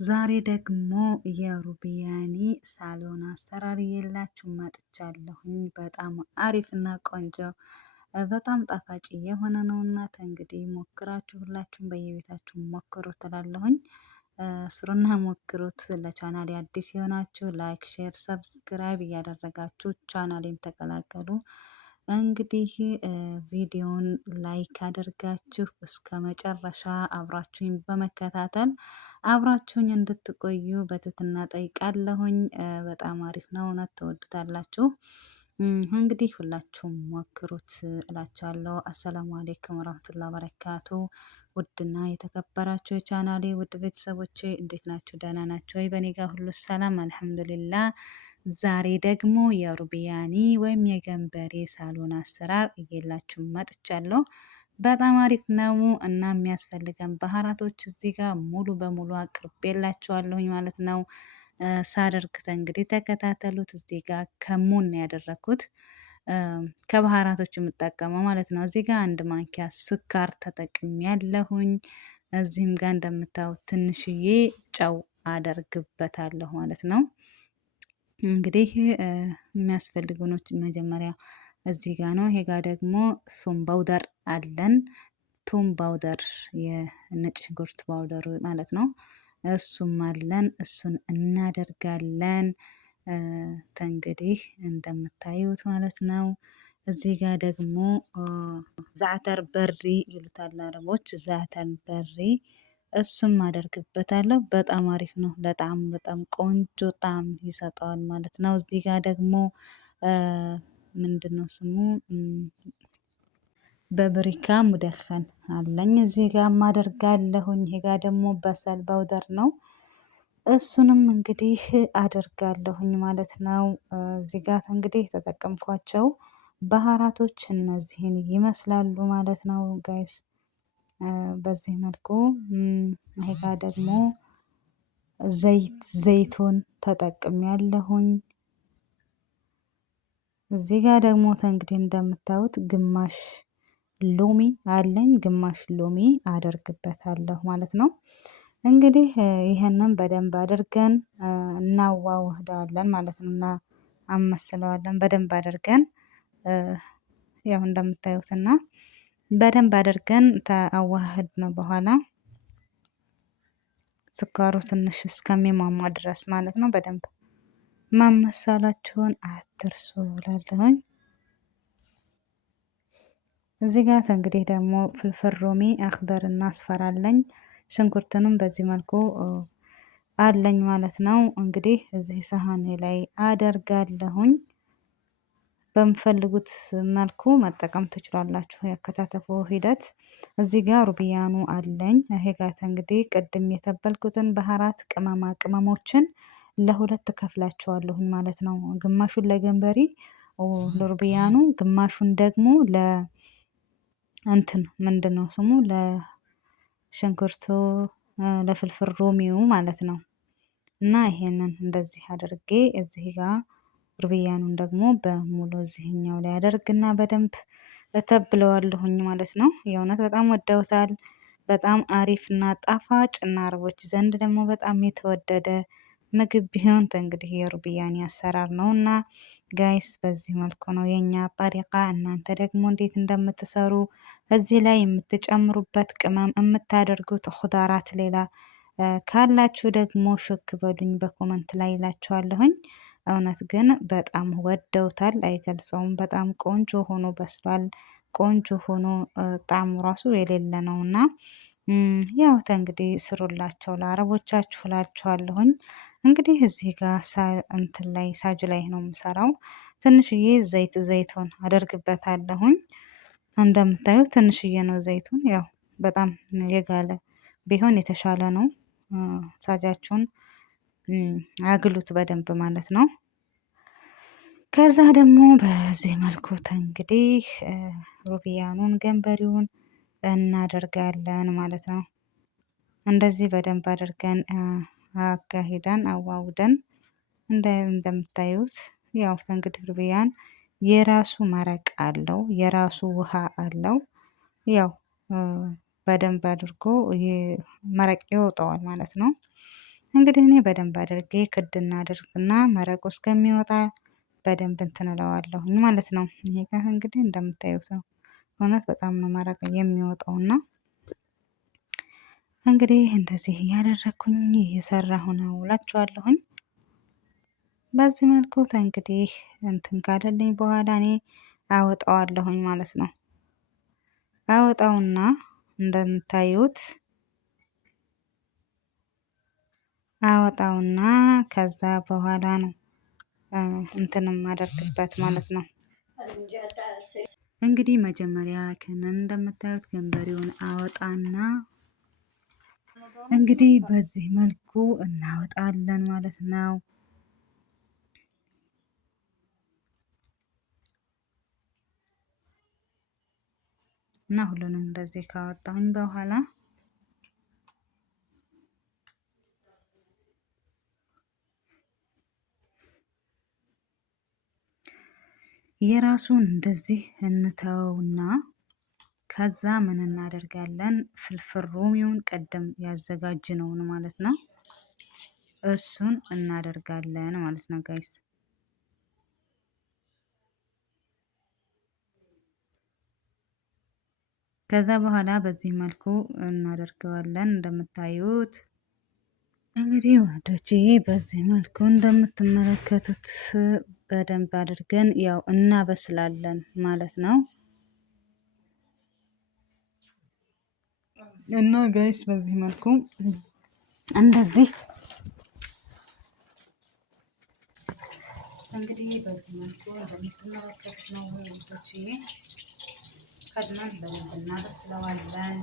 ዛሬ ደግሞ የሩቢያኒ ሳሎን አሰራር ይዤላችሁ መጥቻለሁኝ። በጣም አሪፍና ቆንጆ በጣም ጣፋጭ የሆነ ነውና እንግዲህ ሞክራችሁ ሁላችሁም በየቤታችሁ ሞክሩ ትላለሁኝ። ስሩና ሞክሩት። ለቻናሌ አዲስ የሆናችሁ ላይክ፣ ሼር፣ ሰብስክራይብ እያደረጋችሁ ቻናሌን ተቀላቀሉ። እንግዲህ ቪዲዮውን ላይክ አድርጋችሁ እስከ መጨረሻ አብራችሁኝ በመከታተል አብራችሁኝ እንድትቆዩ በትህትና ጠይቃለሁኝ። በጣም አሪፍ ነው፣ እውነት ትወዱታላችሁ። እንግዲህ ሁላችሁም ሞክሩት እላችኋለሁ። አሰላሙ አሌይኩም ወራህመቱላሂ ወበረካቱ። ውድና የተከበራችሁ የቻናሌ ውድ ቤተሰቦቼ እንዴት ናችሁ? ደህና ናችሁ ወይ? በእኔ ጋር ሁሉ ሰላም አልሐምዱሊላ። ዛሬ ደግሞ የሩቢያኒ ወይም የገንበሬ ሳሎን አሰራር እየላችሁ መጥቻለሁ። በጣም አሪፍ ነው እና የሚያስፈልገን ባህራቶች እዚህ ጋር ሙሉ በሙሉ አቅርቤላችኋለሁኝ ማለት ነው። ሳደርግተ እንግዲህ ተከታተሉት። እዚህ ጋር ከሙን ያደረኩት ከባህራቶች የምጠቀመው ማለት ነው። እዚህ ጋር አንድ ማንኪያ ስኳር ተጠቅሜ ያለሁኝ። እዚህም ጋር እንደምታዩት ትንሽዬ ጨው አደርግበታለሁ ማለት ነው። እንግዲህ የሚያስፈልጉኖች መጀመሪያ እዚህ ጋር ነው። ይሄ ጋር ደግሞ ቱም ባውደር አለን። ቱም ባውደር የነጭ ሽንኩርት ባውደሩ ማለት ነው። እሱም አለን። እሱን እናደርጋለን እንግዲህ እንደምታዩት ማለት ነው። እዚህ ጋር ደግሞ ዛዕተር በሪ ይሉታል አረቦች። ዛዕተር በሪ እሱም አደርግበታለሁ። በጣም አሪፍ ነው። ለጣም በጣም ቆንጆ ጣዕም ይሰጠዋል ማለት ነው። እዚህ ጋር ደግሞ ምንድነው ስሙ በብሪካ ሙደኸን አለኝ። እዚህ ጋር አደርጋለሁኝ። ይሄ ጋር ደግሞ በሰል ባውደር ነው። እሱንም እንግዲህ አደርጋለሁኝ ማለት ነው። እዚህ ጋር እንግዲህ የተጠቀምኳቸው ባህራቶች እነዚህን ይመስላሉ ማለት ነው ጋይስ። በዚህ መልኩ ይሄ ጋር ደግሞ ዘይቱን ተጠቅሜያለሁኝ። እዚህ ጋር ደግሞ እንግዲህ እንደምታዩት ግማሽ ሎሚ አለኝ። ግማሽ ሎሚ አደርግበታለሁ ማለት ነው። እንግዲህ ይሄንን በደንብ አድርገን እናዋህዳለን ማለት ነው እና አመስለዋለን በደንብ አድርገን ያው እንደምታዩትና በደንብ አድርገን ተአዋህድ ነው በኋላ ስኳሩ ትንሽ እስከሚሟሟ ድረስ ማለት ነው። በደንብ ማመሳላችሁን አትርሱ እላለሁኝ። እዚህ ጋር እንግዲህ ደግሞ ፍልፍል ሮሚ አክበርና አስፈራለኝ። ሽንኩርትንም በዚህ መልኩ አለኝ ማለት ነው። እንግዲህ እዚህ ሰሃኔ ላይ አደርጋለሁኝ። በምፈልጉት መልኩ መጠቀም ትችላላችሁ። ያከታተፉ ሂደት እዚህ ጋር ሩቢያኑ አለኝ። ይሄ ጋር እንግዲህ ቅድም የተበልኩትን ባህራት ቅመማ ቅመሞችን ለሁለት ከፍላቸዋለሁኝ ማለት ነው። ግማሹን ለገንበሪ ለሩቢያኑ፣ ግማሹን ደግሞ እንትን ምንድነው ስሙ ለሽንኩርቱ ለፍልፍል ሮሚው ማለት ነው። እና ይሄንን እንደዚህ አድርጌ እዚህ ጋር ሩቢያኑን ደግሞ በሙሉ እዚህኛው ላይ አደርግና በደንብ እተብለዋለሁኝ ማለት ነው። የእውነት በጣም ወደውታል። በጣም አሪፍና ጣፋጭ እና አረቦች ዘንድ ደግሞ በጣም የተወደደ ምግብ ቢሆን እንግዲህ የሩቢያኒ አሰራር ነውና ጋይስ በዚህ መልኩ ነው የኛ ጠሪቃ። እናንተ ደግሞ እንዴት እንደምትሰሩ እዚህ ላይ የምትጨምሩበት ቅመም የምታደርጉት ኹዳራት ሌላ ካላችሁ ደግሞ ሹክ በሉኝ በኮመንት ላይ እላችኋለሁኝ። እውነት ግን በጣም ወደውታል፣ አይገልጸውም። በጣም ቆንጆ ሆኖ በስሏል። ቆንጆ ሆኖ ጣዕሙ ራሱ የሌለ ነውና ያው እንግዲህ ስሩላቸው ለአረቦቻችሁ እላችኋለሁኝ። እንግዲህ እዚህ ጋር እንትን ላይ ሳጅ ላይ ነው የምሰራው። ትንሽዬ ዘይቱን አደርግበታለሁኝ። እንደምታዩት ትንሽዬ ነው ዘይቱን። ያው በጣም የጋለ ቢሆን የተሻለ ነው። ሳጃችሁን አግሉት በደንብ ማለት ነው። ከዛ ደግሞ በዚህ መልኩ እንግዲህ ሩቢያኑን ገንበሪውን እናደርጋለን ማለት ነው። እንደዚህ በደንብ አድርገን አካሂደን አዋውደን እንደምታዩት ያው እንግዲህ ሩቢያን የራሱ መረቅ አለው፣ የራሱ ውሃ አለው። ያው በደንብ አድርጎ መረቅ ይወጣዋል ማለት ነው። እንግዲህ እኔ በደንብ አድርጌ ክድና አድርግና መረቁ እስከሚወጣ በደንብ እንትን እለዋለሁኝ ማለት ነው። ይሄ ጋር እንግዲህ እንደምታዩት ነው። እውነት በጣም ነው መረቅ የሚወጣውና እንግዲህ እንደዚህ እያደረኩኝ እየሰራሁ ነው እላችኋለሁኝ። በዚህ መልኩ እንግዲህ እንትን ካለልኝ በኋላ እኔ አወጣዋለሁኝ ማለት ነው። አወጣውና እንደምታዩት አወጣውና ከዛ በኋላ ነው እንትን የማደርግበት ማለት ነው። እንግዲህ መጀመሪያ ክንን እንደምታዩት ገንበሬውን አወጣና እንግዲህ በዚህ መልኩ እናወጣለን ማለት ነው። እና ሁሉንም እንደዚህ ካወጣሁኝ በኋላ የራሱን እንደዚህ እንተውና ከዛ ምን እናደርጋለን? ፍልፍል ሮሚውን ቀደም ያዘጋጅነውን ማለት ነው እሱን እናደርጋለን ማለት ነው ጋይስ። ከዛ በኋላ በዚህ መልኩ እናደርገዋለን እንደምታዩት እንግዲህ ወዳጆቼ በዚህ መልኩ እንደምትመለከቱት በደንብ አድርገን ያው እናበስላለን ማለት ነው። እና ጋይስ በዚህ መልኩ እንደዚህ እንግዲህ በዚህ መልኩ እንደምትመለከቱት ነው ወዳጆቼ። ከድነን በደንብ እናበስለዋለን።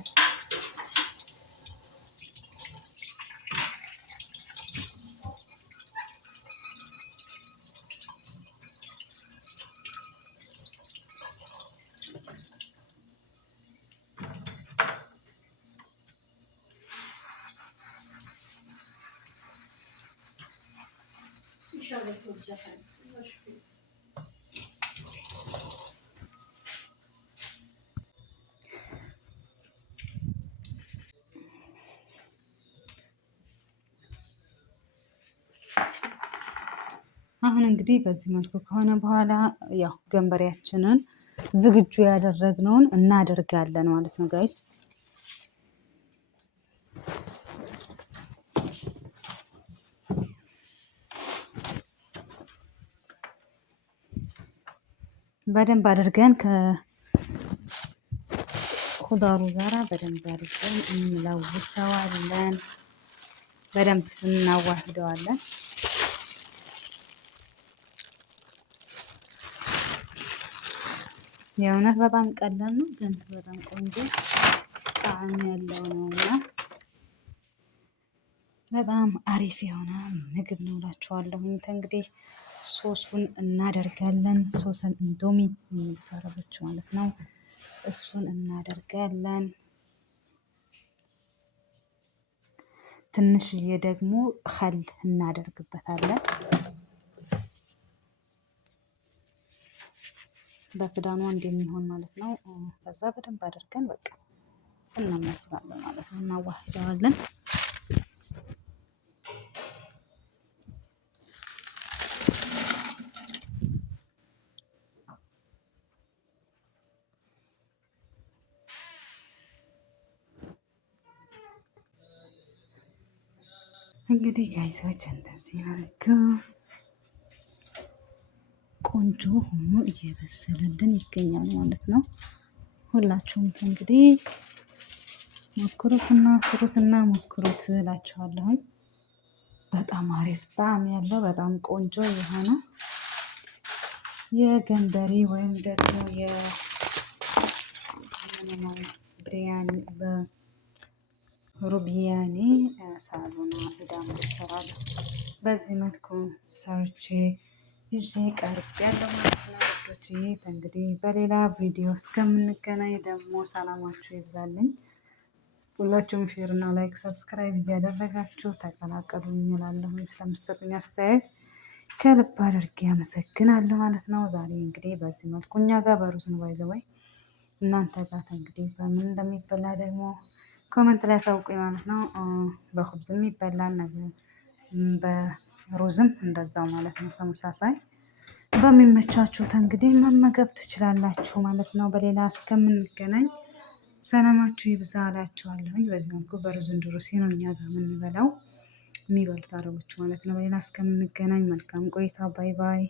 አሁን እንግዲህ በዚህ መልኩ ከሆነ በኋላ ያው ገንበሬያችንን ዝግጁ ያደረግነውን እናደርጋለን ማለት ነው ጋይስ። በደንብ አድርገን ከኹዳሩ ጋራ በደንብ አድርገን እንለውሰዋለን። በደንብ እናዋህደዋለን። የእውነት በጣም ቀላል ነው፣ ግን በጣም ቆንጆ ጣዕም ያለው ነውና በጣም አሪፍ የሆነ ምግብ ነው እላችኋለሁ። እንግዲህ ሶሱን እናደርጋለን። ሶስን ኢንዶሚ የሚሉት አረቦች ማለት ነው። እሱን እናደርጋለን። ትንሽዬ ደግሞ ኸል እናደርግበታለን። በክዳኑ እንደሚሆን ማለት ነው። ከዛ በደንብ አድርገን በቃ እናመስላለን ማለት ነው። እናዋህደዋለን። እንግዲህ ጋይሶች እንደዚህ መልኩ ቆንጆ ሆኖ እየበሰለልን ይገኛል ማለት ነው። ሁላችሁም እንግዲህ ሞክሩትና ስሩትና ሞክሩት እላችኋለሁኝ። በጣም አሪፍ ጣዕም ያለው በጣም ቆንጆ የሆነ የገንበሬ ወይም ደግሞ ብሪያኒ በሩቢያኒ ሳሎና ሂዳም እሰራለሁ። በዚህ መልኩ ሰርቼ ይዤ ቀርብ ያለው ማለት ነው ውዶችዬ። እንግዲህ በሌላ ቪዲዮ እስከምንገናኝ ደግሞ ሰላማችሁ ይብዛልኝ። ሁላችሁም ሼር እና ላይክ ሰብስክራይብ እያደረጋችሁ ተቀላቀሉኝ እላለሁ። ስለምትሰጡኝ አስተያየት ከልብ አድርጌ አመሰግናለሁ ማለት ነው። ዛሬ እንግዲህ በዚህ መልኩ እኛ ጋር በሩዝ ነው ባይዘወይ፣ እናንተ ጋር እንግዲህ በምን እንደሚበላ ደግሞ ኮመንት ላይ አሳውቁኝ ማለት ነው። በኹብዝም ይበላል ነገር በሩዝም እንደዛው ማለት ነው። ተመሳሳይ በሚመቻችሁት እንግዲህ መመገብ ትችላላችሁ ማለት ነው። በሌላ እስከምንገናኝ ሰላማችሁ ይብዛ እላችኋለሁኝ። በዚህ መልኩ በሩዝ እንድሩሲ ነው እኛ ጋር የምንበላው የሚበሉት አረቦች ማለት ነው። በሌላ እስከምንገናኝ መልካም ቆይታ። ባይ ባይ።